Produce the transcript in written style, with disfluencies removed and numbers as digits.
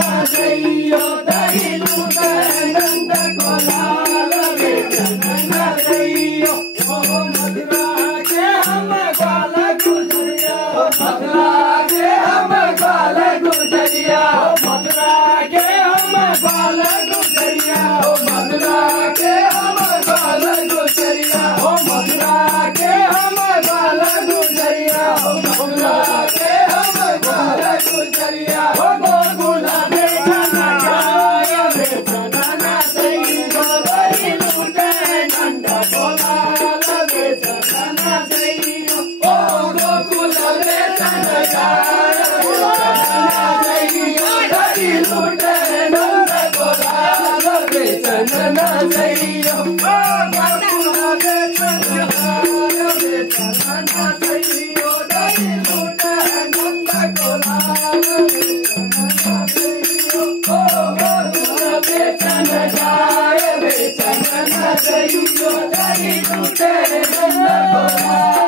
सैयो दही लूटे नंद गोलाल बेचन सैयो ओ मथुरा के हम ग्वाल गुजरिया मथुरा के हम ग्वाल गुजरिया मथुरा के हम ग्वाल गुजरिया मथुरा के हम ग्वाल गुजरिया मथुरा के हम ग्वाल गुजरिया मथुरा के हम ग्वाल गुजरिया गोकुल बेचन सैयो दही लूटे नंद गोलाल बेचन सैयो ओ गोकुल बेचन सैयो दही लूटे नंद गोलाल बेचन सैयो ओ गोकुल बेचन सैयो दही लूटे नंद गोलाल बेचन सैयो ओ गोकुल बेचन सैयो दही लूटे नंद गोलाल